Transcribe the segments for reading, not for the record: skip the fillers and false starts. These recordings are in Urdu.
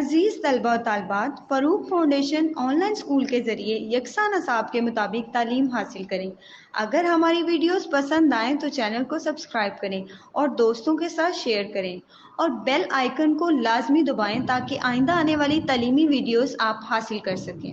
عزیز طلبہ و طالبات، فروغ فاؤنڈیشن آن لائن اسکول کے ذریعے یکساں نصاب کے مطابق تعلیم حاصل کریں۔ اگر ہماری ویڈیوز پسند آئیں تو چینل کو سبسکرائب کریں اور دوستوں کے ساتھ شیئر کریں اور بیل آئیکن کو لازمی دبائیں تاکہ آئندہ آنے والی تعلیمی ویڈیوز آپ حاصل کر سکیں۔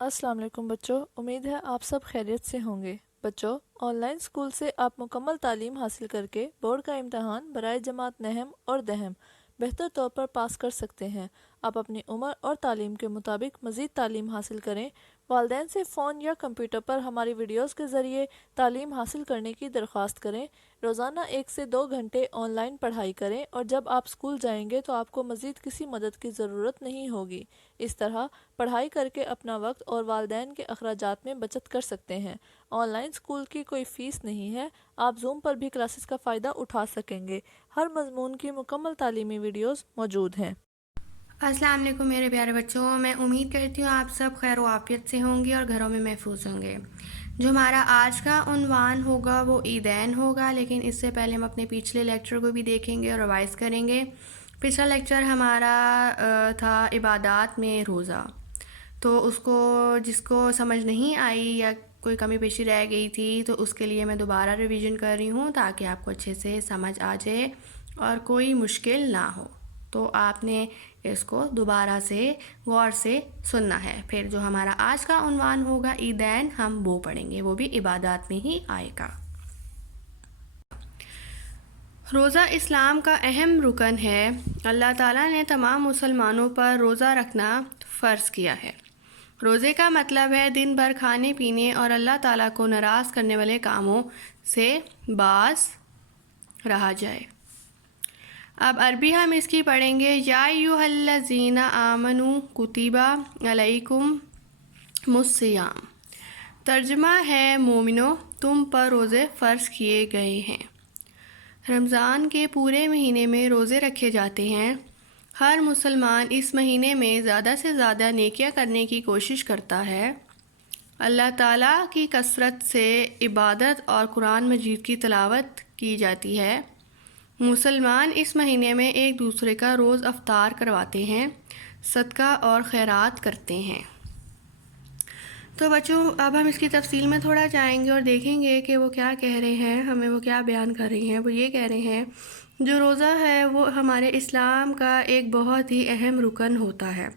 السلام علیکم بچوں، امید ہے آپ سب خیریت سے ہوں گے۔ بچوں، آن لائن اسکول سے آپ مکمل تعلیم حاصل کر کے بورڈ کا امتحان برائے جماعت نہم اور دہم بہتر طور پر پاس کر سکتے ہیں۔ آپ اپنی عمر اور تعلیم کے مطابق مزید تعلیم حاصل کریں۔ والدین سے فون یا کمپیوٹر پر ہماری ویڈیوز کے ذریعے تعلیم حاصل کرنے کی درخواست کریں۔ روزانہ 1 سے 2 گھنٹے آن لائن پڑھائی کریں اور جب آپ اسکول جائیں گے تو آپ کو مزید کسی مدد کی ضرورت نہیں ہوگی۔ اس طرح پڑھائی کر کے اپنا وقت اور والدین کے اخراجات میں بچت کر سکتے ہیں۔ آن لائن اسکول کی کوئی فیس نہیں ہے، آپ زوم پر بھی کلاسز کا فائدہ اٹھا سکیں گے۔ ہر مضمون کی مکمل تعلیمی ویڈیوز موجود ہیں۔ السلام علیکم میرے پیارے بچوں، میں امید کرتی ہوں آپ سب خیر و عافیت سے ہوں گے اور گھروں میں محفوظ ہوں گے۔ جو ہمارا آج کا عنوان ہوگا وہ عیدین ہوگا، لیکن اس سے پہلے ہم اپنے پچھلے لیکچر کو بھی دیکھیں گے اور ریوائز کریں گے۔ پچھلا لیکچر ہمارا تھا عبادات میں روزہ، تو اس کو جس کو سمجھ نہیں آئی یا کوئی کمی پیشی رہ گئی تھی تو اس کے لیے میں دوبارہ ریویژن کر رہی ہوں تاکہ آپ کو اچھے سے سمجھ آ جائے اور کوئی مشکل نہ ہو۔ تو آپ نے اس کو دوبارہ سے غور سے سننا ہے۔ پھر جو ہمارا آج کا عنوان ہوگا عیدین، ہم وہ پڑھیں گے، وہ بھی عبادات میں ہی آئے گا۔ روزہ اسلام کا اہم رکن ہے۔ اللہ تعالیٰ نے تمام مسلمانوں پر روزہ رکھنا فرض کیا ہے۔ روزے کا مطلب ہے دن بھر کھانے پینے اور اللہ تعالیٰ کو ناراض کرنے والے کاموں سے باز رہا جائے۔ اب عربی ہم اس کی پڑھیں گے۔ یا ایھا الذین آمنوا کتب علیکم الصیام۔ ترجمہ ہے مومنو، تم پر روزے فرض کیے گئے ہیں۔ رمضان کے پورے مہینے میں روزے رکھے جاتے ہیں۔ ہر مسلمان اس مہینے میں زیادہ سے زیادہ نیکیاں کرنے کی کوشش کرتا ہے۔ اللہ تعالیٰ کی کثرت سے عبادت اور قرآن مجید کی تلاوت کی جاتی ہے۔ مسلمان اس مہینے میں ایک دوسرے کا روز افطار کرواتے ہیں، صدقہ اور خیرات کرتے ہیں۔ تو بچوں، اب ہم اس کی تفصیل میں تھوڑا جائیں گے اور دیکھیں گے کہ وہ کیا کہہ رہے ہیں، ہمیں وہ کیا بیان کر رہی ہیں۔ وہ یہ کہہ رہے ہیں جو روزہ ہے وہ ہمارے اسلام کا ایک بہت ہی اہم رکن ہوتا ہے۔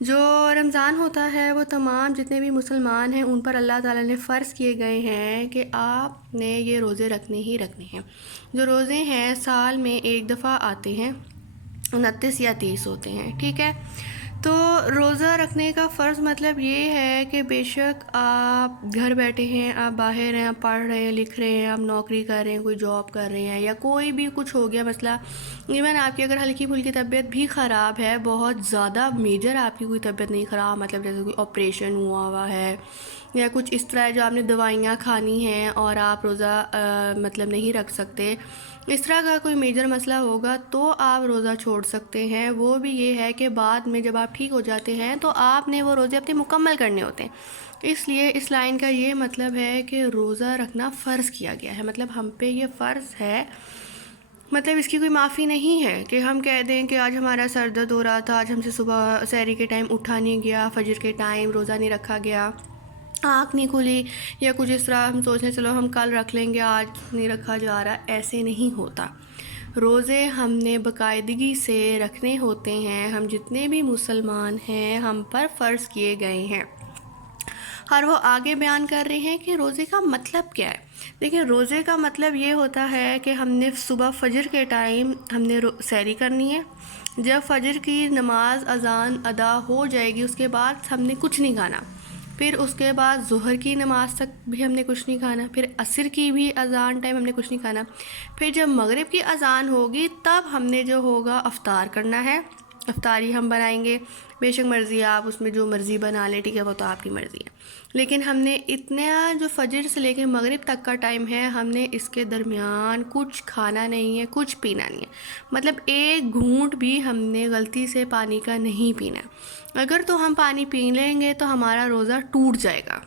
جو رمضان ہوتا ہے وہ تمام جتنے بھی مسلمان ہیں ان پر اللہ تعالیٰ نے فرض کیے گئے ہیں کہ آپ نے یہ روزے رکھنے ہی رکھنے ہیں۔ جو روزے ہیں سال میں ایک دفعہ آتے ہیں، 29 یا 30 ہوتے ہیں، ٹھیک ہے۔ تو روزہ رکھنے کا فرض مطلب یہ ہے کہ بے شک آپ گھر بیٹھے ہیں، آپ باہر ہیں، آپ پڑھ رہے ہیں، لکھ رہے ہیں، آپ نوکری کر رہے ہیں، کوئی جاب کر رہے ہیں، یا کوئی بھی کچھ ہو گیا مسئلہ، ایون آپ کی اگر ہلکی پھلکی طبیعت بھی خراب ہے، بہت زیادہ میجر آپ کی کوئی طبیعت نہیں خراب، مطلب جیسے کوئی آپریشن ہوا ہے یا کچھ اس طرح جو آپ نے دوائیاں کھانی ہیں اور آپ روزہ مطلب نہیں رکھ سکتے، اس طرح کا کوئی میجر مسئلہ ہوگا تو آپ روزہ چھوڑ سکتے ہیں۔ وہ بھی یہ ہے کہ بعد میں جب آپ ٹھیک ہو جاتے ہیں تو آپ نے وہ روزے اپنے مکمل کرنے ہوتے ہیں۔ اس لیے اس لائن کا یہ مطلب ہے کہ روزہ رکھنا فرض کیا گیا ہے، مطلب ہم پہ یہ فرض ہے، مطلب اس کی کوئی معافی نہیں ہے کہ ہم کہہ دیں کہ آج ہمارا سر درد ہو رہا تھا، آج ہم سے صبح سحری کے ٹائم اٹھا نہیں گیا، فجر کے ٹائم روزہ نہیں رکھا گیا، آنکھ نہیں کھلی، یا کچھ اس طرح ہم سوچیں چلو ہم کل رکھ لیں گے، آج نہیں رکھا جا رہا۔ ایسے نہیں ہوتا۔ روزے ہم نے باقاعدگی سے رکھنے ہوتے ہیں، ہم جتنے بھی مسلمان ہیں ہم پر فرض کیے گئے ہیں۔ اور وہ آگے بیان کر رہے ہیں کہ روزے کا مطلب کیا ہے۔ دیکھیں، روزے کا مطلب یہ ہوتا ہے کہ ہم نے صبح فجر کے ٹائم ہم نے سحری کرنی ہے، جب فجر کی نماز اذان ادا ہو جائے گی اس کے بعد ہم نے کچھ نہیں کھانا، پھر اس کے بعد ظہر کی نماز تک بھی ہم نے کچھ نہیں کھانا، پھر عصر کی بھی اذان ٹائم ہم نے کچھ نہیں کھانا، پھر جب مغرب کی اذان ہوگی تب ہم نے جو ہوگا افطار کرنا ہے، افطاری ہم بنائیں گے۔ بے شک مرضی ہے، آپ اس میں جو مرضی بنا لیں، ٹھیک ہے، وہ تو آپ کی مرضی ہے، لیکن ہم نے اتنا جو فجر سے لے کے مغرب تک کا ٹائم ہے ہم نے اس کے درمیان کچھ کھانا نہیں ہے، کچھ پینا نہیں ہے، مطلب ایک گھونٹ بھی ہم نے غلطی سے پانی کا نہیں پینا۔ اگر تو ہم پانی پی لیں گے تو ہمارا روزہ ٹوٹ جائے گا،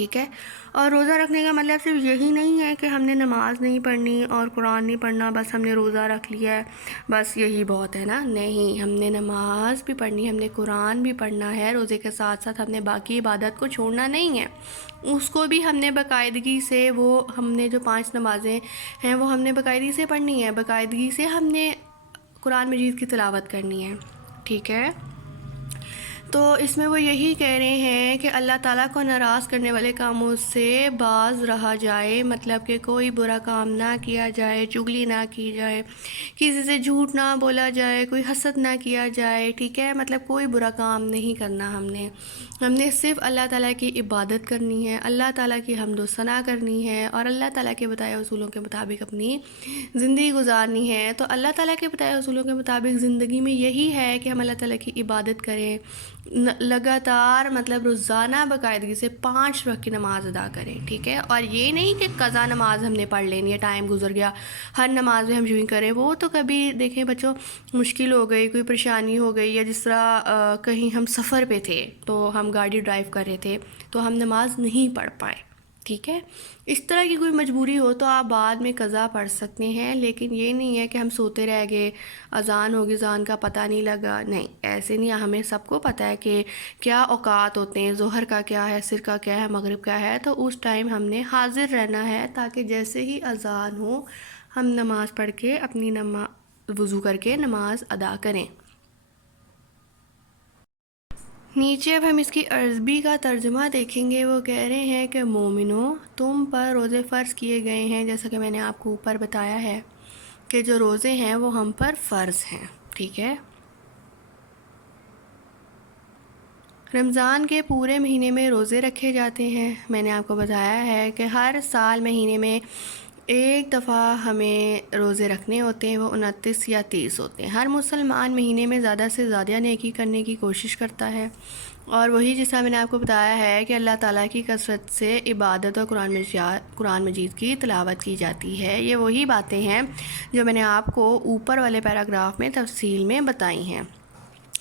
ٹھیک ہے. اور روزہ رکھنے کا مطلب صرف یہی نہیں ہے کہ ہم نے نماز نہیں پڑھنی اور قرآن نہیں پڑھنا، بس ہم نے روزہ رکھ لیا ہے بس یہی بہت ہے نا. نہیں، ہم نے نماز بھی پڑھنی ہے، ہم نے قرآن بھی پڑھنا ہے. روزے کے ساتھ ساتھ ہم نے باقی عبادت کو چھوڑنا نہیں ہے، اس کو بھی ہم نے باقاعدگی سے، وہ ہم نے جو 5 نمازیں ہیں وہ ہم نے باقاعدگی سے پڑھنی ہے، باقاعدگی سے ہم نے قرآن مجید کی تلاوت کرنی ہے. ٹھیک ہے. تو اس میں وہ یہی کہہ رہے ہیں کہ اللہ تعالیٰ کو ناراض کرنے والے کاموں سے باز رہا جائے، مطلب کہ کوئی برا کام نہ کیا جائے، چغلی نہ کی جائے، کسی سے جھوٹ نہ بولا جائے، کوئی حسد نہ کیا جائے. ٹھیک ہے. مطلب کوئی برا کام نہیں کرنا. ہم نے صرف اللہ تعالیٰ کی عبادت کرنی ہے، اللہ تعالیٰ کی حمد و ثنا کرنی ہے اور اللہ تعالیٰ کے بتائے اصولوں کے مطابق اپنی زندگی گزارنی ہے. تو اللہ تعالیٰ کے بتائے اصولوں کے مطابق زندگی میں یہی ہے کہ ہم اللہ تعالیٰ کی عبادت کریں، لگاتار، مطلب روزانہ باقاعدگی سے 5 وقت کی نماز ادا کریں. ٹھیک ہے. اور یہ نہیں کہ قضا نماز ہم نے پڑھ لینی ہے، ٹائم گزر گیا ہر نماز میں ہم یوں ہی کریں. وہ تو کبھی دیکھیں بچوں مشکل ہو گئی، کوئی پریشانی ہو گئی، یا جس طرح کہیں ہم سفر پہ تھے تو ہم گاڑی ڈرائیو کر رہے تھے تو ہم نماز نہیں پڑھ پائے. ٹھیک ہے. اس طرح کی کوئی مجبوری ہو تو آپ بعد میں قضا پڑھ سکتے ہیں، لیکن یہ نہیں ہے کہ ہم سوتے رہ گئے، اذان ہوگی، اذان کا پتہ نہیں لگا. نہیں، ایسے نہیں. ہمیں سب کو پتہ ہے کہ کیا اوقات ہوتے ہیں، ظہر کا کیا ہے، عصر کا کیا ہے، مغرب کا ہے. تو اس ٹائم ہم نے حاضر رہنا ہے تاکہ جیسے ہی اذان ہو ہم نماز پڑھ کے اپنی وضو کر کے نماز ادا کریں. نیچے اب ہم اس کی عربی کا ترجمہ دیکھیں گے. وہ کہہ رہے ہیں کہ مومنو، تم پر روزے فرض کیے گئے ہیں، جیسا کہ میں نے آپ کو اوپر بتایا ہے کہ جو روزے ہیں وہ ہم پر فرض ہیں. ٹھیک ہے. رمضان کے پورے مہینے میں روزے رکھے جاتے ہیں. میں نے آپ کو بتایا ہے کہ ہر سال مہینے میں ایک دفعہ ہمیں روزے رکھنے ہوتے ہیں، وہ 29 یا 30 ہوتے ہیں. ہر مسلمان مہینے میں زیادہ سے زیادہ نیکی کرنے کی کوشش کرتا ہے، اور وہی جیسا میں نے آپ کو بتایا ہے کہ اللہ تعالیٰ کی کثرت سے عبادت اور قرآن مجید کی تلاوت کی جاتی ہے. یہ وہی باتیں ہیں جو میں نے آپ کو اوپر والے پیراگراف میں تفصیل میں بتائی ہیں.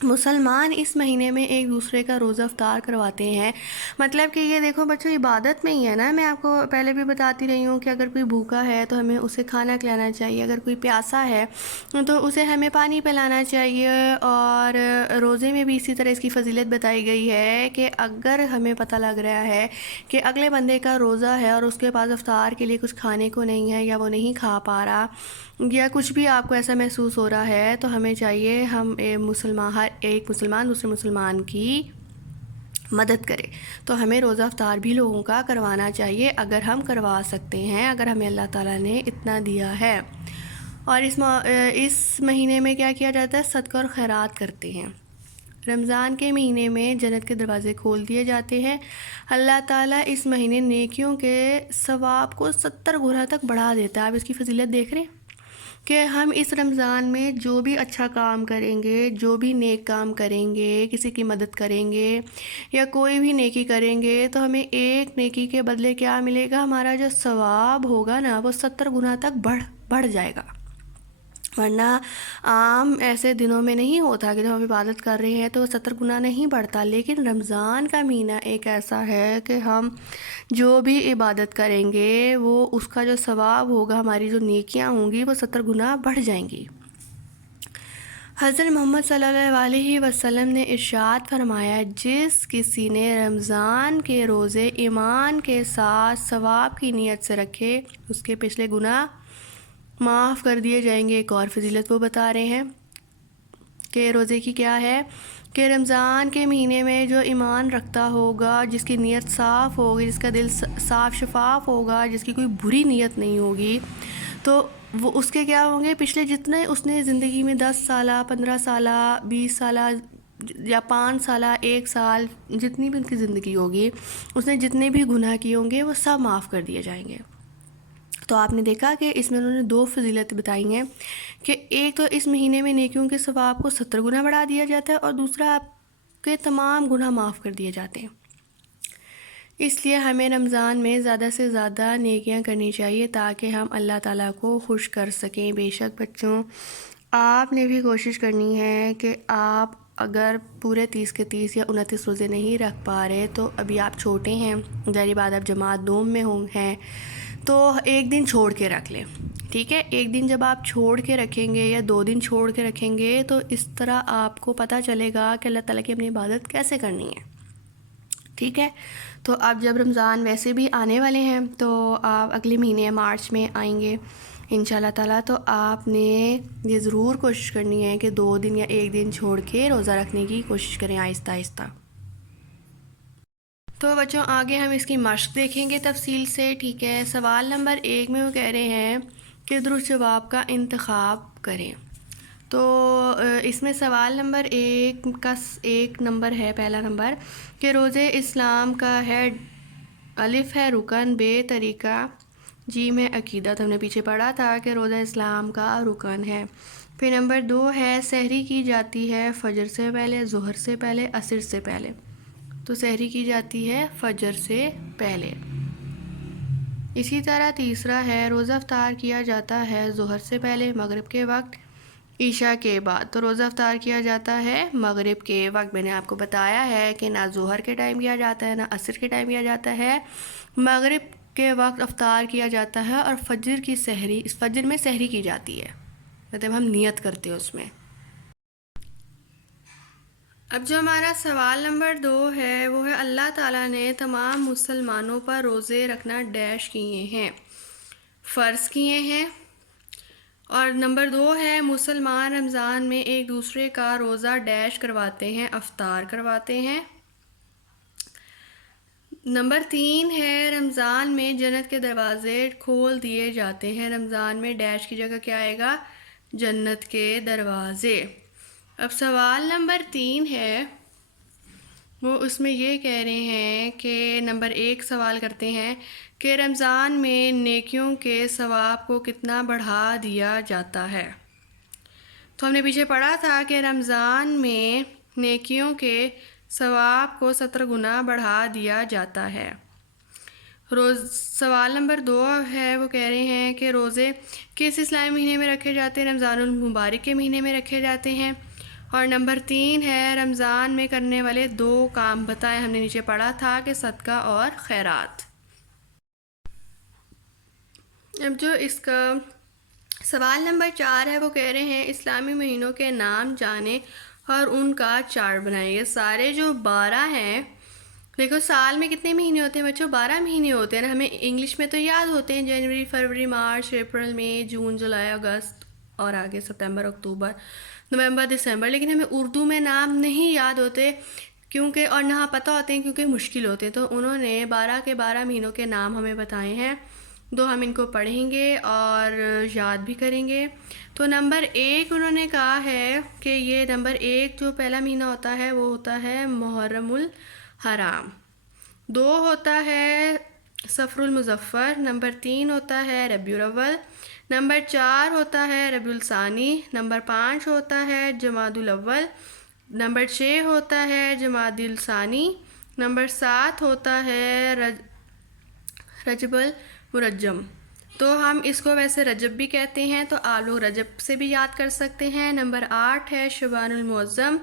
مسلمان اس مہینے میں ایک دوسرے کا روزہ افطار کرواتے ہیں. مطلب کہ یہ دیکھو بچوں عبادت میں ہی ہے نا. میں آپ کو پہلے بھی بتاتی رہی ہوں کہ اگر کوئی بھوکا ہے تو ہمیں اسے کھانا کھلانا چاہیے، اگر کوئی پیاسا ہے تو اسے ہمیں پانی پلانا چاہیے. اور روزے میں بھی اسی طرح اس کی فضیلت بتائی گئی ہے کہ اگر ہمیں پتہ لگ رہا ہے کہ اگلے بندے کا روزہ ہے اور اس کے پاس افطار کے لیے کچھ کھانے کو نہیں ہے، یا وہ نہیں کھا پا رہا، یا کچھ بھی آپ کو ایسا محسوس ہو رہا ہے، تو ہمیں چاہیے ہم ہر ایک مسلمان دوسرے مسلمان کی مدد کرے. تو ہمیں روزہ افطار بھی لوگوں کا کروانا چاہیے اگر ہم کروا سکتے ہیں، اگر ہمیں اللہ تعالیٰ نے اتنا دیا ہے. اور اس مہینے میں کیا کیا جاتا ہے؟ صدقہ اور خیرات کرتے ہیں. رمضان کے مہینے میں جنت کے دروازے کھول دیے جاتے ہیں. اللہ تعالیٰ اس مہینے نیکیوں کے ثواب کو 70 گنا تک بڑھا دیتا ہے. آپ اس کی فضیلت دیکھ رہے ہیں کہ ہم اس رمضان میں جو بھی اچھا کام کریں گے، جو بھی نیک کام کریں گے، کسی کی مدد کریں گے یا کوئی بھی نیکی کریں گے، تو ہمیں ایک نیکی کے بدلے کیا ملے گا؟ ہمارا جو ثواب ہوگا نا وہ 70 گنا تک بڑھ جائے گا. ورنہ عام ایسے دنوں میں نہیں ہوتا کہ جب ہم عبادت کر رہے ہیں تو 70 گنا نہیں بڑھتا. لیکن رمضان کا مہینہ ایک ایسا ہے کہ ہم جو بھی عبادت کریں گے وہ اس کا جو ثواب ہوگا، ہماری جو نیکیاں ہوں گی وہ 70 گنا بڑھ جائیں گی. حضرت محمد صلی اللہ علیہ وسلم نے ارشاد فرمایا، جس کسی نے رمضان کے روزے ایمان کے ساتھ ثواب کی نیت سے رکھے، اس کے پچھلے گناہ معاف کر دیے جائیں گے. ایک اور فضیلت وہ بتا رہے ہیں کہ روزے کی کیا ہے کہ رمضان کے مہینے میں جو ایمان رکھتا ہوگا، جس کی نیت صاف ہوگی، جس کا دل صاف شفاف ہوگا، جس کی کوئی بری نیت نہیں ہوگی، تو وہ اس کے کیا ہوں گے؟ پچھلے جتنے اس نے زندگی میں 10 سالہ، 15 سالہ، 20 سالہ یا 5 سالہ، 1 سال، جتنی بھی ان کی زندگی ہوگی، اس نے جتنے بھی گناہ کیے ہوں گے وہ سب معاف کر دیے جائیں گے. تو آپ نے دیکھا کہ اس میں انہوں نے 2 فضیلت بتائی ہیں کہ ایک تو اس مہینے میں نیکیوں کے ثواب کو 70 گنا بڑھا دیا جاتا ہے، اور دوسرا آپ کے تمام گناہ معاف کر دیے جاتے ہیں. اس لیے ہمیں رمضان میں زیادہ سے زیادہ نیکیاں کرنی چاہیے تاکہ ہم اللہ تعالیٰ کو خوش کر سکیں. بے شک بچوں، آپ نے بھی کوشش کرنی ہے کہ آپ اگر پورے 30 کے 30 یا 29 روزے نہیں رکھ پا رہے تو ابھی آپ چھوٹے ہیں، ظاہر بات آپ جماعت دوم میں ہیں تو ایک دن چھوڑ کے رکھ لیں، ٹھیک ہے؟ ایک دن جب آپ چھوڑ کے رکھیں گے یا 2 دن چھوڑ کے رکھیں گے تو اس طرح آپ کو پتہ چلے گا کہ اللہ تعالیٰ کی اپنی عبادت کیسے کرنی ہے، ٹھیک ہے؟ تو اب جب رمضان ویسے بھی آنے والے ہیں تو آپ اگلے مہینے مارچ میں آئیں گے انشاءاللہ تعالیٰ، تو آپ نے یہ ضرور کوشش کرنی ہے کہ 2 دن یا 1 دن چھوڑ کے روزہ رکھنے کی کوشش کریں آہستہ آہستہ۔ تو بچوں آگے ہم اس کی مشق دیکھیں گے تفصیل سے، ٹھیک ہے؟ سوال نمبر 1 میں وہ کہہ رہے ہیں کہ درست جواب کا انتخاب کریں۔ تو اس میں سوال نمبر 1 کا 1 نمبر ہے، پہلا نمبر کہ روزے اسلام کا ہے، الف ہے رکن، بے طریقہ، جیم ہے عقیدہ، تو ہم نے پیچھے پڑھا تھا کہ روزہ اسلام کا رکن ہے۔ پھر نمبر 2 ہے سحری کی جاتی ہے فجر سے پہلے، ظہر سے پہلے، عصر سے پہلے، تو سحری کی جاتی ہے فجر سے پہلے۔ اسی طرح تیسرا ہے روزہ افطار کیا جاتا ہے ظہر سے پہلے، مغرب کے وقت، عشاء کے بعد، تو روزہ افطار کیا جاتا ہے مغرب کے وقت۔ میں نے آپ کو بتایا ہے کہ نہ ظہر کے ٹائم کیا جاتا ہے نہ عصر کے ٹائم کیا جاتا ہے، مغرب کے وقت افطار کیا جاتا ہے، اور فجر کی سحری، اس فجر میں سحری کی جاتی ہے، مطلب ہم نیت کرتے ہیں اس میں۔ اب جو ہمارا سوال نمبر 2 ہے وہ ہے اللہ تعالیٰ نے تمام مسلمانوں پر روزے رکھنا ڈیش کیے ہیں، فرض کیے ہیں۔ اور نمبر 2 ہے مسلمان رمضان میں ایک دوسرے کا روزہ ڈیش کرواتے ہیں، افطار کرواتے ہیں۔ نمبر 3 ہے رمضان میں جنت کے دروازے کھول دیے جاتے ہیں، رمضان میں ڈیش کی جگہ کیا آئے گا؟ جنت کے دروازے۔ اب سوال نمبر 3 ہے وہ اس میں یہ کہہ رہے ہیں کہ نمبر 1 سوال کرتے ہیں کہ رمضان میں نیکیوں کے ثواب کو کتنا بڑھا دیا جاتا ہے؟ تو ہم نے پیچھے پڑھا تھا کہ رمضان میں نیکیوں کے ثواب کو 17 گنا بڑھا دیا جاتا ہے۔ سوال نمبر 2 ہے وہ کہہ رہے ہیں کہ روزے کس اسلامی مہینے میں رکھے جاتے ہیں؟ رمضان المبارک کے مہینے میں رکھے جاتے ہیں۔ اور نمبر 3 ہے رمضان میں کرنے والے 2 کام بتائیں، ہم نے نیچے پڑھا تھا کہ صدقہ اور خیرات۔ اب جو اس کا سوال نمبر 4 ہے وہ کہہ رہے ہیں اسلامی مہینوں کے نام جانیں اور ان کا چارٹ بنائیں۔ یہ سارے جو 12 ہیں، دیکھو سال میں کتنے مہینے ہوتے ہیں بچوں؟ 12 مہینے ہوتے ہیں نا، ہمیں انگلش میں تو یاد ہوتے ہیں، جنوری، فروری، مارچ، اپریل، مئی، جون، جولائی، اگست اور آگے ستمبر، اکتوبر، نومبر، دسمبر، لیکن ہمیں اردو میں نام نہیں یاد ہوتے کیونکہ، اور نہ پتہ ہوتے ہیں کیونکہ مشکل ہوتے ہیں، تو انہوں نے 12 کے 12 مہینوں کے نام ہمیں بتائے ہیں، 2 ہم ان کو پڑھیں گے اور یاد بھی کریں گے۔ تو نمبر 1 انہوں نے کہا ہے کہ یہ نمبر 1 جو پہلا مہینہ ہوتا ہے وہ ہوتا ہے محرم الحرام، 2 ہوتا ہے صفر المظفر، نمبر 3 ہوتا ہے ربیع الاول، نمبر 4 ہوتا ہے ربیع الثانی، نمبر 5 ہوتا ہے جمادی الاول، نمبر 6 ہوتا ہے جمادی الثانی، نمبر 7 ہوتا ہے رجب المرجم، تو ہم اس کو ویسے رجب بھی کہتے ہیں تو آپ لوگ رجب سے بھی یاد کر سکتے ہیں۔ نمبر 8 ہے شعبان المعظم،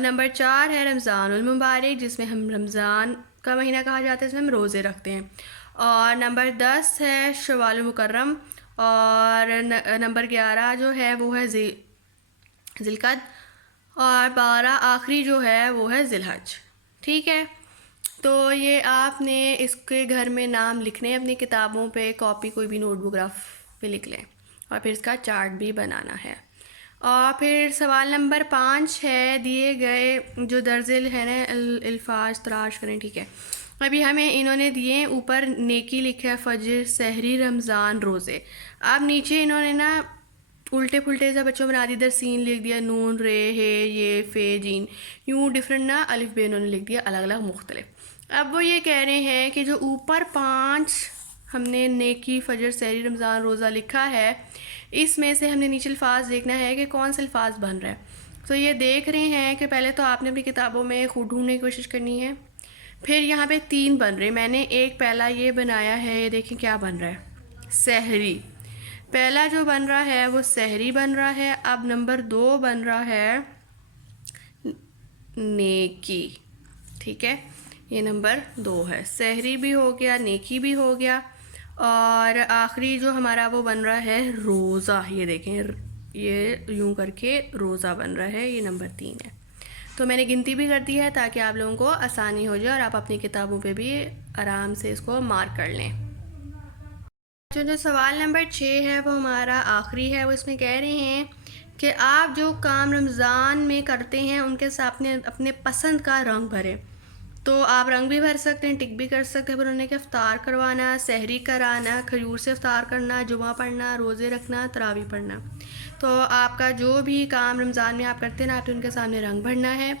نمبر 4 ہے رمضان المبارک جس میں ہم رمضان کا مہینہ کہا جاتا ہے، اس میں ہم روزے رکھتے ہیں، اور نمبر 10 ہے شوال المکرم، اور نمبر 11 جو ہے وہ ہے ذی القعدہ، اور 12 آخری جو ہے وہ ہے ذی الحج، ٹھیک ہے؟ تو یہ آپ نے اس کے گھر میں نام لکھنے اپنی کتابوں پہ، کاپی کوئی بھی نوٹ بک رف پہ لکھ لیں، اور پھر اس کا چارٹ بھی بنانا ہے۔ اور پھر سوال نمبر 5 ہے دیے گئے جو درجے ہے نا الفاظ تلاش کریں، ٹھیک ہے؟ ابھی ہمیں انہوں نے دیے اوپر نیکی لکھا ہے فجر، سحری، رمضان، روزے، اب نیچے انہوں نے نا الٹے پھلٹے سے بچوں بنا دی، ادھر سین لکھ دیا، نون، رے، ہے، یہ، فے، جین، یوں ڈفرینٹ نا الف بے انہوں نے لکھ دیا الگ الگ مختلف۔ اب وہ یہ کہہ رہے ہیں کہ جو اوپر 5 ہم نے نیکی فجر، سحری، رمضان، روزہ لکھا ہے، اس میں سے ہم نے نیچے الفاظ دیکھنا ہے کہ کون سے الفاظ بن رہے ہیں۔ تو یہ دیکھ رہے ہیں کہ پہلے تو آپ نے اپنی کتابوں میں خود ڈھونڈنے کی کوشش کرنی ہے، پھر یہاں پہ 3 بن رہے، میں نے ایک پہلا یہ بنایا ہے، یہ دیکھیں کیا بن رہا ہے، سحری، پہلا جو بن رہا ہے وہ سحری بن رہا ہے۔ اب نمبر 2 بن رہا ہے نیکی. ٹھیک ہے, یہ نمبر 2 ہے. سحری بھی ہو گیا, نیکی بھی ہو گیا, اور آخری جو ہمارا وہ بن رہا ہے روزہ. یہ دیکھیں, یہ یوں کر کے روزہ بن رہا ہے, یہ نمبر 3 ہے. تو میں نے گنتی بھی کر دی ہے تاکہ آپ لوگوں کو آسانی ہو جائے اور آپ اپنی کتابوں پہ بھی آرام سے اس کو مارک کر لیں. جو سوال نمبر 6 ہے وہ ہمارا آخری ہے. وہ اس میں کہہ رہے ہیں کہ آپ جو کام رمضان میں کرتے ہیں ان کے ساتھ اپنے پسند کا رنگ بھریں. تو آپ رنگ بھی بھر سکتے ہیں, ٹک بھی کر سکتے ہیں. پر انہوں نے کہ افطار کروانا, سحری کرانا, کھجور سے افطار کرنا, جمعہ پڑھنا, روزے رکھنا, تراویح پڑھنا. تو آپ کا جو بھی کام رمضان میں آپ کرتے ہیں نا, آپ نے ان کے سامنے رنگ بھرنا ہے.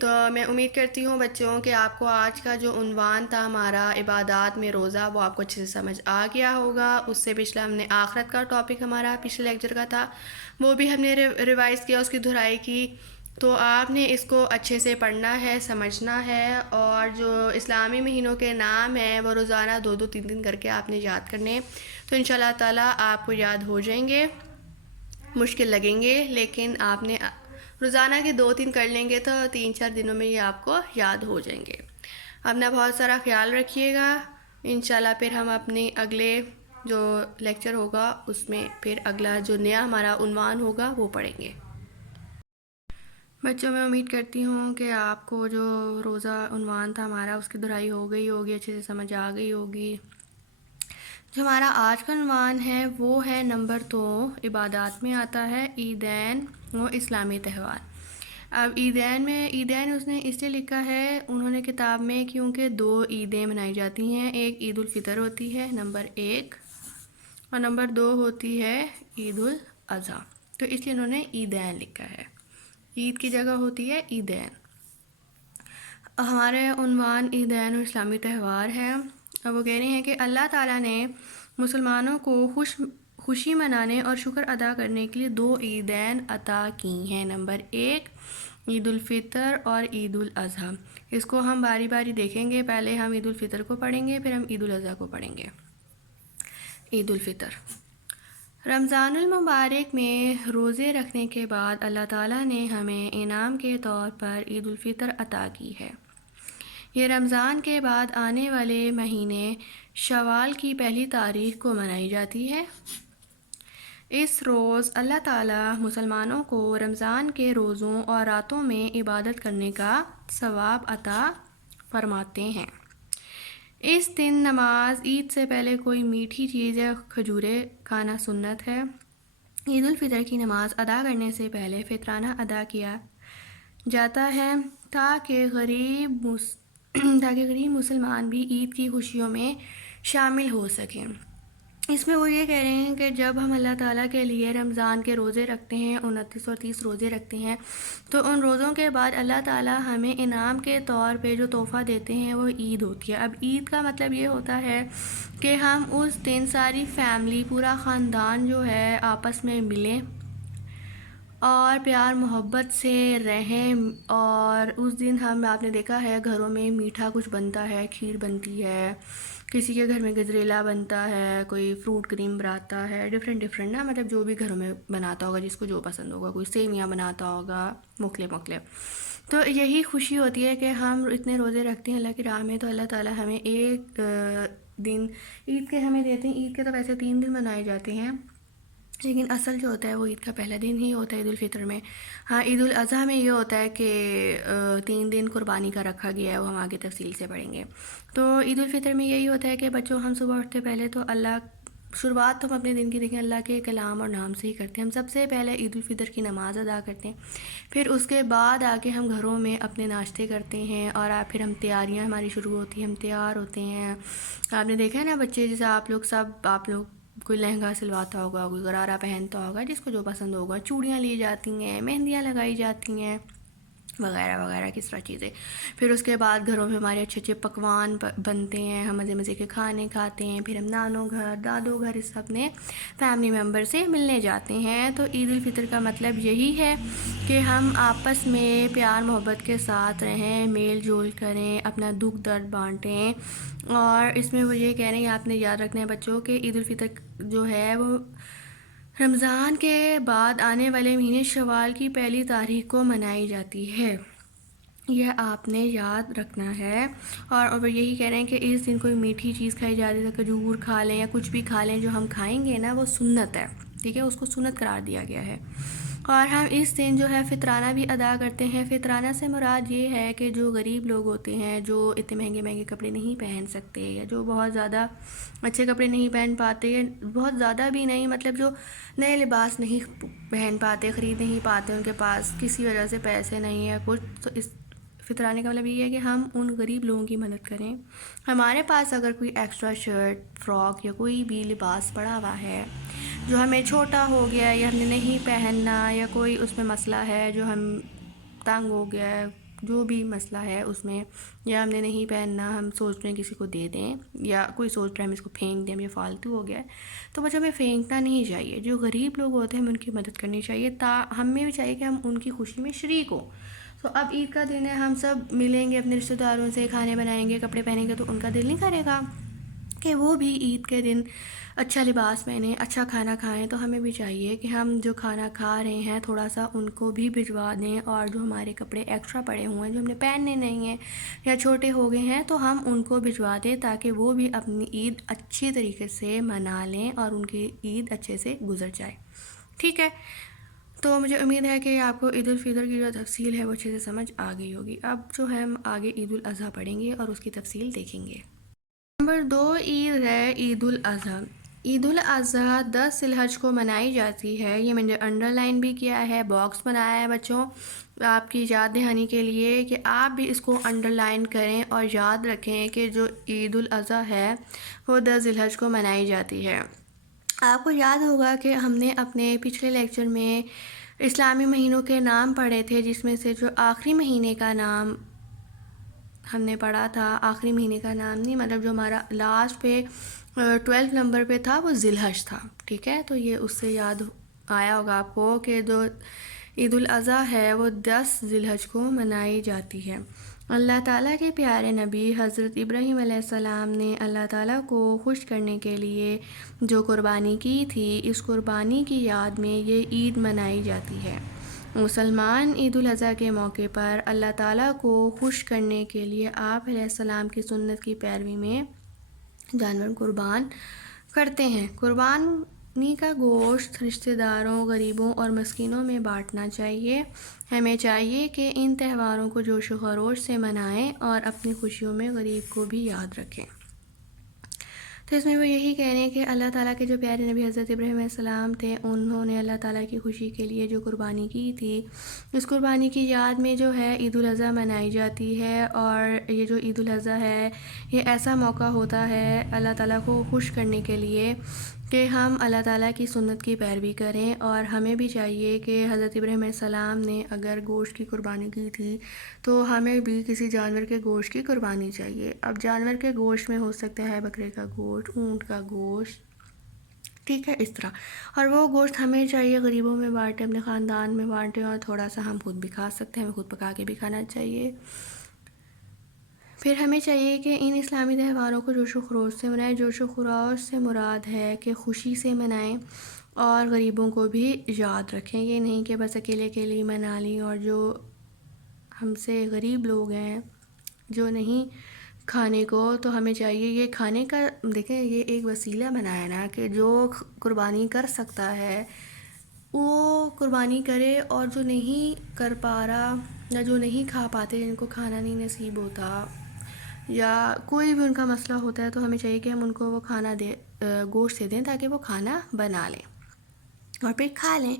تو میں امید کرتی ہوں بچوں کہ آپ کو آج کا جو عنوان تھا ہمارا عبادات میں روزہ, وہ آپ کو اچھے سے سمجھ آ گیا ہوگا. اس سے پچھلا ہم نے آخرت کا ٹاپک ہمارا پچھلے لیکچر کا تھا, وہ بھی ہم نے ریوائز کیا, اس کی دہرائی کی. تو آپ نے اس کو اچھے سے پڑھنا ہے, سمجھنا ہے. اور جو اسلامی مہینوں کے نام ہیں وہ روزانہ 2-3 کر کے آپ نے یاد کرنے. تو انشاءاللہ تعالیٰ آپ کو یاد ہو جائیں گے. مشکل لگیں گے لیکن آپ نے روزانہ کے 2-3 کر لیں گے تو 3-4 دنوں میں یہ آپ کو یاد ہو جائیں گے. اپنا بہت سارا خیال رکھیے گا. انشاءاللہ پھر ہم اپنے اگلے جو لیکچر ہوگا اس میں پھر اگلا جو نیا ہمارا عنوان ہوگا وہ پڑھیں گے. بچوں, میں امید کرتی ہوں کہ آپ کو جو روزہ عنوان تھا ہمارا اس کی دہرائی ہو گئی ہوگی, اچھے سے سمجھ آ گئی ہوگی. جو ہمارا آج کا عنوان ہے وہ ہے نمبر 2, عبادات میں آتا ہے عیدین و اسلامی تہوار. اب عیدین اس نے اس لیے لکھا ہے انہوں نے کتاب میں کیونکہ 2 عیدیں منائی جاتی ہیں. ایک عید الفطر ہوتی ہے نمبر 1, اور نمبر 2 ہوتی ہے عید الاضحیٰ. تو اس لیے انہوں نے عیدین لکھا ہے, عید کی جگہ ہوتی ہے عیدین. ہمارے عنوان عیدین اور اسلامی تہوار ہے. وہ کہہ رہے ہیں کہ اللہ تعالیٰ نے مسلمانوں کو خوشی منانے اور شکر ادا کرنے کے لیے 2 عیدین عطا کی ہیں. نمبر 1 عید الفطر اور عید الاضحیٰ. اس کو ہم باری باری دیکھیں گے. پہلے ہم عید الفطر کو پڑھیں گے, پھر ہم عید الاضحیٰ کو پڑھیں گے. عید الفطر, رمضان المبارک میں روزے رکھنے کے بعد اللہ تعالیٰ نے ہمیں انعام کے طور پر عید الفطر عطا کی ہے. یہ رمضان کے بعد آنے والے مہینے شوال کی پہلی تاریخ کو منائی جاتی ہے. اس روز اللہ تعالیٰ مسلمانوں کو رمضان کے روزوں اور راتوں میں عبادت کرنے کا ثواب عطا فرماتے ہیں. اس دن نماز عید سے پہلے کوئی میٹھی چیز یا کھجوریں کھانا سنت ہے. عید الفطر کی نماز ادا کرنے سے پہلے فطرانہ ادا کیا جاتا ہے تاکہ غریب مسلمان بھی عید کی خوشیوں میں شامل ہو سکیں. اس میں وہ یہ کہہ رہے ہیں کہ جب ہم اللہ تعالیٰ کے لیے رمضان کے روزے رکھتے ہیں, 29 اور 30 روزے رکھتے ہیں, تو ان روزوں کے بعد اللہ تعالیٰ ہمیں انعام کے طور پہ جو تحفہ دیتے ہیں وہ عید ہوتی ہے. اب عید کا مطلب یہ ہوتا ہے کہ ہم اس دن ساری فیملی, پورا خاندان جو ہے آپس میں ملیں اور پیار محبت سے رہیں. اور اس دن آپ نے دیکھا ہے گھروں میں میٹھا کچھ بنتا ہے, کھیر بنتی ہے, کسی کے گھر میں گجریلا بنتا ہے, کوئی فروٹ کریم بناتا ہے, ڈفرینٹ نا, مطلب جو بھی گھروں میں بناتا ہوگا جس کو جو پسند ہوگا, کوئی سیویاں بناتا ہوگا, مختلف. تو یہی خوشی ہوتی ہے کہ ہم اتنے روزے رکھتے ہیں اللہ کی راہ میں, تو اللہ تعالیٰ ہمیں ایک دن عید کے ہمیں دیتے ہیں. عید کے تو ویسے 3 دن منائے جاتے ہیں, لیکن اصل جو ہوتا ہے وہ عید کا پہلا دن ہی ہوتا ہے عید الفطر میں. ہاں, عید الاضحیٰ میں یہ ہوتا ہے کہ 3 دن قربانی کا رکھا گیا ہے, وہ ہم آگے تفصیل سے پڑھیں گے. تو عید الفطر میں یہی ہوتا ہے کہ بچوں ہم صبح اٹھتے پہلے تو شروعات تو ہم اپنے دن کی دیکھیں اللہ کے کلام اور نام سے ہی کرتے ہیں. ہم سب سے پہلے عید الفطر کی نماز ادا کرتے ہیں, پھر اس کے بعد آگے ہم گھروں میں اپنے ناشتے کرتے ہیں, اور پھر ہم تیاریاں ہماری شروع ہوتی ہیں, ہم تیار ہوتے ہیں. آپ نے دیکھا ہے نا بچے, جیسے آپ لوگ کوئی لہنگا سلواتا ہوگا, کوئی غرارہ پہنتا ہوگا, جس کو جو پسند ہوگا, چوڑیاں لی جاتی ہیں, مہندیاں لگائی جاتی ہیں, وغیرہ وغیرہ کس طرح چیزیں. پھر اس کے بعد گھروں میں ہمارے اچھے پکوان بنتے ہیں, ہم مزے کے کھانے کھاتے ہیں. پھر ہم نانوں گھر, دادوں گھر, اس اپنے فیملی ممبر سے ملنے جاتے ہیں. تو عید الفطر کا مطلب یہی ہے کہ ہم آپس میں پیار محبت کے ساتھ رہیں, میل جول کریں, اپنا دکھ درد بانٹیں. اور اس میں وہ یہ کہہ رہے ہیں, آپ نے یاد رکھنا ہے بچوں کہ عید الفطر جو ہے وہ رمضان کے بعد آنے والے مہینے شوال کی پہلی تاریخ کو منائی جاتی ہے. یہ آپ نے یاد رکھنا ہے۔ اور یہی کہہ رہے ہیں کہ اس دن کوئی میٹھی چیز کھائی جاتی ہے، کھجور کھا لیں یا کچھ بھی کھا لیں، جو ہم کھائیں گے نا وہ سنت ہے، ٹھیک ہے، اس کو سنت قرار دیا گیا ہے۔ اور ہم اس دن جو ہے فطرانہ بھی ادا کرتے ہیں۔ فطرانہ سے مراد یہ ہے کہ جو غریب لوگ ہوتے ہیں، جو اتنے مہنگے مہنگے کپڑے نہیں پہن سکتے، یا جو بہت زیادہ اچھے کپڑے نہیں پہن پاتے، یا بہت زیادہ بھی نہیں، مطلب جو نئے لباس نہیں پہن پاتے، خرید نہیں پاتے، ان کے پاس کسی وجہ سے پیسے نہیں ہے کچھ، تو اس فطرانے کا مطلب یہ ہے کہ ہم ان غریب لوگوں کی مدد کریں۔ ہمارے پاس اگر کوئی ایکسٹرا شرٹ، فراک یا کوئی بھی لباس پڑا ہوا ہے جو ہمیں چھوٹا ہو گیا ہے یا ہم نے نہیں پہننا، یا کوئی اس میں مسئلہ ہے جو ہم تنگ ہو گیا ہے، جو بھی مسئلہ ہے اس میں، یا ہم نے نہیں پہننا، ہم سوچ رہے ہیں کسی کو دے دیں، یا کوئی سوچ رہا ہے ہم اس کو پھینک دیں، یہ فالتو ہو گیا ہے، تو بچوں ہمیں پھینکنا نہیں چاہیے۔ جو غریب لوگ ہوتے ہیں ہمیں ان کی مدد کرنی چاہیے، ہمیں بھی چاہیے کہ ہم ان کی خوشی میں شریک ہوں۔ تو اب عید کا دن ہے، ہم سب ملیں گے اپنے رشتہ داروں سے، کھانے بنائیں گے، کپڑے پہنیں گے، تو ان کا دل نہیں کرے گا کہ وہ بھی عید کے دن اچھا لباس پہنیں، اچھا کھانا کھائیں؟ تو ہمیں بھی چاہیے کہ ہم جو کھانا کھا رہے ہیں تھوڑا سا ان کو بھی بھجوا دیں، اور جو ہمارے کپڑے ایکسٹرا پڑے ہوئے ہیں جو ہم نے پہننے نہیں ہیں یا چھوٹے ہو گئے ہیں، تو ہم ان کو بھجوا دیں تاکہ وہ بھی اپنی عید اچھی طریقے سے منا لیں اور ان کی عید اچھے سے گزر جائے، ٹھیک ہے؟ تو مجھے امید ہے کہ آپ کو عید الفطر کی جو تفصیل ہے وہ اچھے سے سمجھ آ گئی ہوگی۔ اب جو ہے ہم آگے عید الاضحیٰ پڑھیں گے اور اس کی تفصیل دیکھیں گے۔ نمبر 2 عید ہے عید الاضحیٰ۔ عید الاضحیٰ 10 ذی الحج کو منائی جاتی ہے۔ یہ میں نے انڈر لائن بھی کیا ہے، باکس بنایا ہے بچوں آپ کی یاد دہانی کے لیے کہ آپ بھی اس کو انڈر لائن کریں اور یاد رکھیں کہ جو عید الاضحیٰ ہے وہ 10 ذی الحج کو منائی جاتی ہے۔ آپ کو یاد ہوگا کہ ہم نے اپنے پچھلے لیکچر میں اسلامی مہینوں کے نام پڑھے تھے، جس میں سے جو آخری مہینے کا نام ہم نے پڑھا تھا، آخری مہینے کا نام نہیں، مطلب جو ہمارا لاسٹ پہ 12 نمبر پہ تھا وہ ذی الحج تھا، ٹھیک ہے؟ تو یہ اس سے یاد آیا ہوگا آپ کو کہ جو عید الاضحیٰ ہے وہ 10 ذی الحج کو منائی جاتی ہے۔ اللہ تعالیٰ کے پیارے نبی حضرت ابراہیم علیہ السلام نے اللہ تعالیٰ کو خوش کرنے کے لیے جو قربانی کی تھی، اس قربانی کی یاد میں یہ عید منائی جاتی ہے۔ مسلمان عید الاضحیٰ کے موقع پر اللہ تعالیٰ کو خوش کرنے کے لیے آپ علیہ السلام کی سنت کی پیروی میں جانور قربان کرتے ہیں۔ قربانی کا گوشت رشتہ داروں، غریبوں اور مسکینوں میں بانٹنا چاہیے۔ ہمیں چاہیے کہ ان تہواروں کو جوش و خروش سے منائیں اور اپنی خوشیوں میں غریب کو بھی یاد رکھیں۔ تو اس میں وہ یہی کہہ رہے ہیں کہ اللہ تعالیٰ کے جو پیارے نبی حضرت ابراہیم علیہ السلام تھے، انہوں نے اللہ تعالیٰ کی خوشی کے لیے جو قربانی کی تھی، اس قربانی کی یاد میں جو ہے عید الاضحیٰ منائی جاتی ہے۔ اور یہ جو عید الاضحیٰ ہے یہ ایسا موقع ہوتا ہے اللہ تعالیٰ کو خوش کرنے کے لیے کہ ہم اللہ تعالیٰ کی سنت کی پیروی کریں، اور ہمیں بھی چاہیے کہ حضرت ابراہیم علیہ السلام نے اگر گوشت کی قربانی کی تھی تو ہمیں بھی کسی جانور کے گوشت کی قربانی چاہیے۔ اب جانور کے گوشت میں ہو سکتا ہے بکرے کا گوشت، اونٹ کا گوشت، ٹھیک ہے، اس طرح، اور وہ گوشت ہمیں چاہیے غریبوں میں بانٹیں، اپنے خاندان میں بانٹیں، اور تھوڑا سا ہم خود بھی کھا سکتے ہیں، ہمیں خود پکا کے بھی کھانا چاہیے۔ پھر ہمیں چاہیے کہ ان اسلامی تہواروں کو جوش و خروش سے منائیں۔ جوش و خروش سے مراد ہے کہ خوشی سے منائیں اور غریبوں کو بھی یاد رکھیں۔ یہ نہیں کہ بس اکیلے اکیلے ہی منا لیں، اور جو ہم سے غریب لوگ ہیں جو نہیں کھانے کو، تو ہمیں چاہیے یہ کھانے کا، دیکھیں یہ ایک وسیلہ بنایا نا کہ جو قربانی کر سکتا ہے وہ قربانی کرے، اور جو نہیں کر پا رہا یا جو نہیں کھا پاتے، جن کو کھانا نہیں نصیب ہوتا یا کوئی بھی ان کا مسئلہ ہوتا ہے، تو ہمیں چاہیے کہ ہم ان کو وہ کھانا گوشت دے دیں تاکہ وہ کھانا بنا لیں اور پھر کھا لیں۔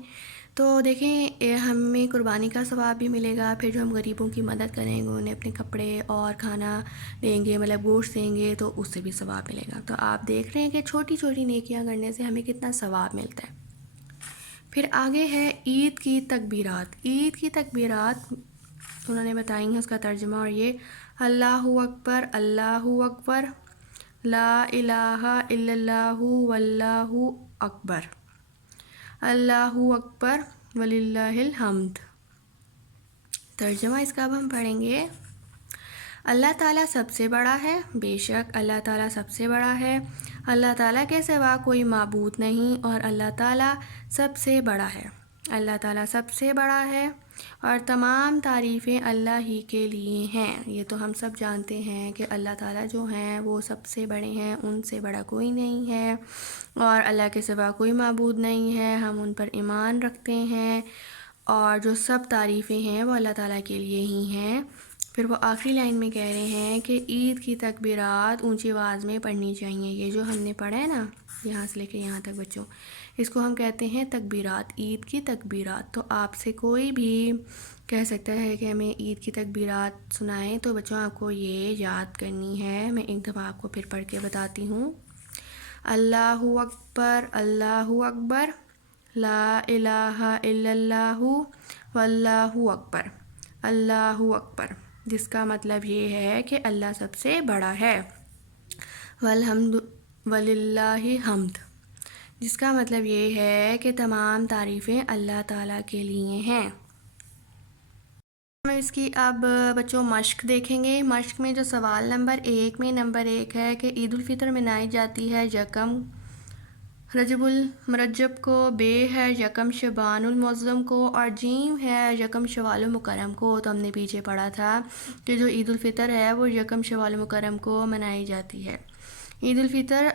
تو دیکھیں ہمیں قربانی کا ثواب بھی ملے گا، پھر جو ہم غریبوں کی مدد کریں گے، انہیں اپنے کپڑے اور کھانا دیں گے، مطلب گوشت دیں گے، تو اس سے بھی ثواب ملے گا۔ تو آپ دیکھ رہے ہیں کہ چھوٹی چھوٹی نیکیاں کرنے سے ہمیں کتنا ثواب ملتا ہے۔ پھر آگے ہے عید کی تکبیرات۔ عید کی تکبیرات انہوں نے بتائی ہیں، اس کا ترجمہ، اور یہ اللہ اکبر، اللہ اکبر، لا الہ الا اللہ واللہ اکبر، اللہ اکبر وللہ الحمد۔ ترجمہ اس کا اب ہم پڑھیں گے۔ اللہ تعالیٰ سب سے بڑا ہے، بے شک اللہ تعالیٰ سب سے بڑا ہے، اللہ تعالیٰ کے سوا کوئی معبود نہیں، اور اللہ تعالیٰ سب سے بڑا ہے۔ اللہ تعالیٰ سب سے بڑا ہے اور تمام تعریفیں اللہ ہی کے لیے ہیں۔ یہ تو ہم سب جانتے ہیں کہ اللہ تعالیٰ جو ہیں وہ سب سے بڑے ہیں، ان سے بڑا کوئی نہیں ہے اور اللہ کے سوا کوئی معبود نہیں ہے، ہم ان پر ایمان رکھتے ہیں، اور جو سب تعریفیں ہیں وہ اللہ تعالیٰ کے لیے ہی ہیں۔ پھر وہ آخری لائن میں کہہ رہے ہیں کہ عید کی تکبیرات اونچی آواز میں پڑھنی چاہیے۔ یہ جو ہم نے پڑھا ہے نا یہاں سے لے کے یہاں تک بچوں، اس کو ہم کہتے ہیں تکبیرات، عید کی تکبیرات۔ تو آپ سے کوئی بھی کہہ سکتا ہے کہ ہمیں عید کی تکبیرات سنائیں، تو بچوں آپ کو یہ یاد کرنی ہے۔ میں ایک دفعہ آپ کو پھر پڑھ کے بتاتی ہوں۔ اللہ اکبر، اللہ اکبر، لا الہ الا اللہ واللہ اکبر، اللہ اکبر، جس کا مطلب یہ ہے کہ اللہ سب سے بڑا ہے۔ والحمد، وللہ حمد، جس کا مطلب یہ ہے کہ تمام تعریفیں اللہ تعالیٰ کے لیے ہیں۔ ہم اس کی اب بچوں مشق دیکھیں گے۔ مشق میں جو سوال نمبر 1 میں نمبر 1 ہے کہ عید الفطر منائی جاتی ہے یکم رجب المرجب کو، بے ہے یکم شعبان المعظم کو، اور جیم ہے یکم شوال المکرم کو۔ تو ہم نے پیچھے پڑھا تھا کہ جو عید الفطر ہے وہ یکم شوال المکرم کو منائی جاتی ہے۔ عید الفطر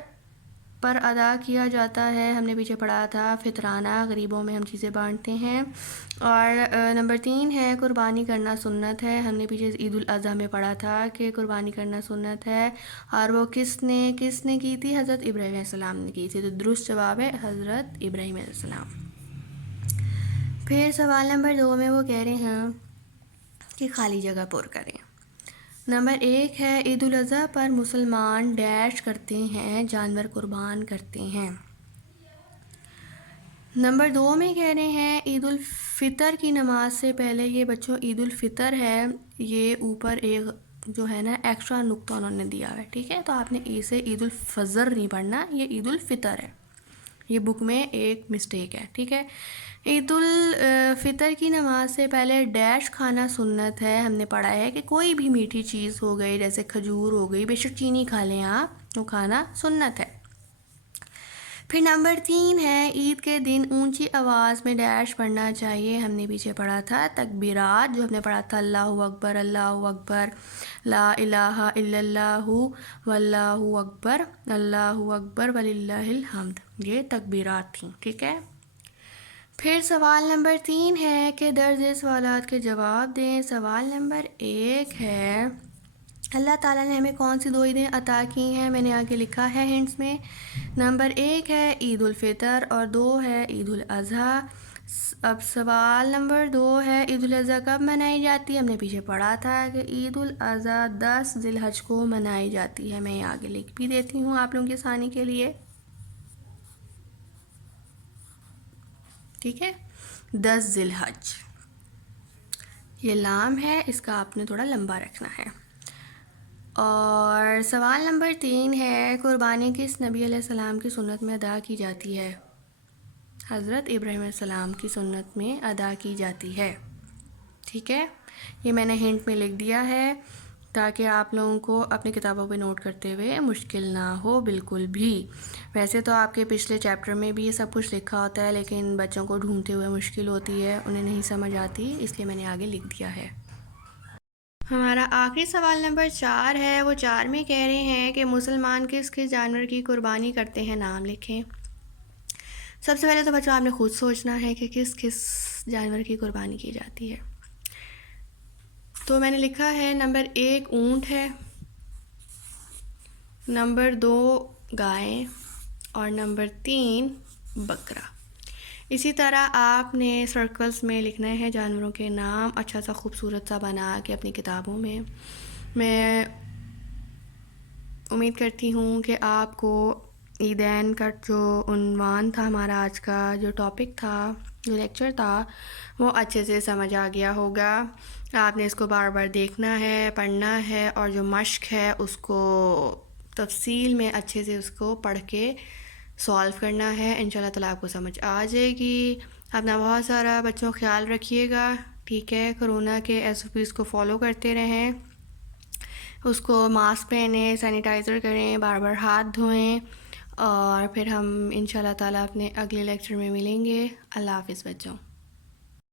پر ادا کیا جاتا ہے، ہم نے پیچھے پڑھا تھا، فطرانہ، غریبوں میں ہم چیزیں بانٹتے ہیں۔ اور نمبر 3 ہے قربانی کرنا سنت ہے، ہم نے پیچھے عید الاضحیٰ میں پڑھا تھا کہ قربانی کرنا سنت ہے، اور وہ کس نے کی تھی؟ حضرت ابراہیم علیہ السلام نے کی تھی، تو درست جواب ہے حضرت ابراہیم علیہ السلام۔ پھر سوال نمبر 2 میں وہ کہہ رہے ہیں کہ خالی جگہ پر کریں۔ نمبر 1 ہے عید الاضحیٰ پر مسلمان ڈیش کرتے ہیں، جانور قربان کرتے ہیں۔ نمبر 2 میں کہہ رہے ہیں عید الفطر کی نماز سے پہلے، یہ بچوں عید الفطر ہے، یہ اوپر ایک جو ہے نا ایکسٹرا نقطہ انہوں نے دیا ہے، ٹھیک ہے، تو آپ نے اسے عید الفطر نہیں پڑھنا، یہ عید الفطر ہے، یہ بک میں ایک مسٹیک ہے، ٹھیک ہے۔ عید الفطر کی نماز سے پہلے ڈیش کھانا سنت ہے، ہم نے پڑھا ہے کہ کوئی بھی میٹھی چیز ہو گئی جیسے کھجور ہو گئی، بے شک چینی کھا لیں آپ، وہ کھانا سنت ہے۔ پھر نمبر 3 ہے عید کے دن اونچی آواز میں ڈیش پڑھنا چاہیے، ہم نے پیچھے پڑھا تھا تکبیرات، جو ہم نے پڑھا تھا اللہ اکبر، اللہ اکبر، لا الہ الا اللہ واللہ اکبر، اللہ اکبر وللہ الحمد، یہ تکبیرات تھیں، ٹھیک ہے۔ پھر سوال نمبر 3 ہے کہ درج سوالات کے جواب دیں۔ سوال نمبر 1 ہے اللہ تعالیٰ نے ہمیں کون سی 2 عیدیں عطا کی ہیں؟ میں نے آگے لکھا ہے ہنٹس میں۔ نمبر 1 ہے عید الفطر اور 2 ہے عید الاضحیٰ۔ اب سوال نمبر 2 ہے عید الاضحیٰ کب منائی جاتی ہے؟ ہم نے پیچھے پڑھا تھا کہ عید الاضحیٰ 10 ذی الحج کو منائی جاتی ہے، میں آگے لکھ بھی دیتی ہوں آپ لوگوں کی آسانی کے لیے، ٹھیک ہے، 10 ذی الحج، یہ لام ہے، اس کا آپ نے تھوڑا لمبا رکھنا ہے۔ اور سوال نمبر 3 ہے قربانی کس نبی علیہ السلام کی سنت میں ادا کی جاتی ہے؟ حضرت ابراہیم علیہ السلام کی سنت میں ادا کی جاتی ہے، ٹھیک ہے، یہ میں نے ہنٹ میں لکھ دیا ہے تاکہ آپ لوگوں کو اپنی کتابوں پہ نوٹ کرتے ہوئے مشکل نہ ہو بالکل بھی۔ ویسے تو آپ کے پچھلے چیپٹر میں بھی یہ سب کچھ لکھا ہوتا ہے، لیکن بچوں کو ڈھونڈتے ہوئے مشکل ہوتی ہے، انہیں نہیں سمجھ آتی، اس لیے میں نے آگے لکھ دیا ہے۔ ہمارا آخری سوال نمبر 4 ہے، وہ 4 میں کہہ رہے ہیں کہ مسلمان کس کس جانور کی قربانی کرتے ہیں، نام لکھیں۔ سب سے پہلے تو بچوں آپ نے خود سوچنا ہے کہ کس کس جانور کی قربانی کی جاتی ہے۔ تو میں نے لکھا ہے نمبر 1 اونٹ ہے، نمبر 2 گائے، اور نمبر 3 بکرا۔ اسی طرح آپ نے سرکلز میں لکھنا ہے جانوروں کے نام، اچھا سا خوبصورت سا بنا کے اپنی کتابوں میں۔ میں امید کرتی ہوں کہ آپ کو عیدین کا جو عنوان تھا ہمارا آج کا، جو ٹاپک تھا، جو لیکچر تھا، وہ اچھے سے سمجھ آ گیا ہوگا۔ آپ نے اس کو بار بار دیکھنا ہے، پڑھنا ہے، اور جو مشق ہے اس کو تفصیل میں اچھے سے اس کو پڑھ کے سولو کرنا ہے، انشاءاللہ تعالیٰ آپ کو سمجھ آ جائے گی۔ اپنا بہت سارا بچوں خیال رکھیے گا، ٹھیک ہے، کرونا کے SOPs کو فالو کرتے رہیں، اس کو ماسک پہنیں، سینیٹائزر کریں، بار بار ہاتھ دھوئیں، اور پھر ہم انشاءاللہ تعالیٰ اپنے اگلے لیکچر میں ملیں گے۔ اللہ حافظ بچوں۔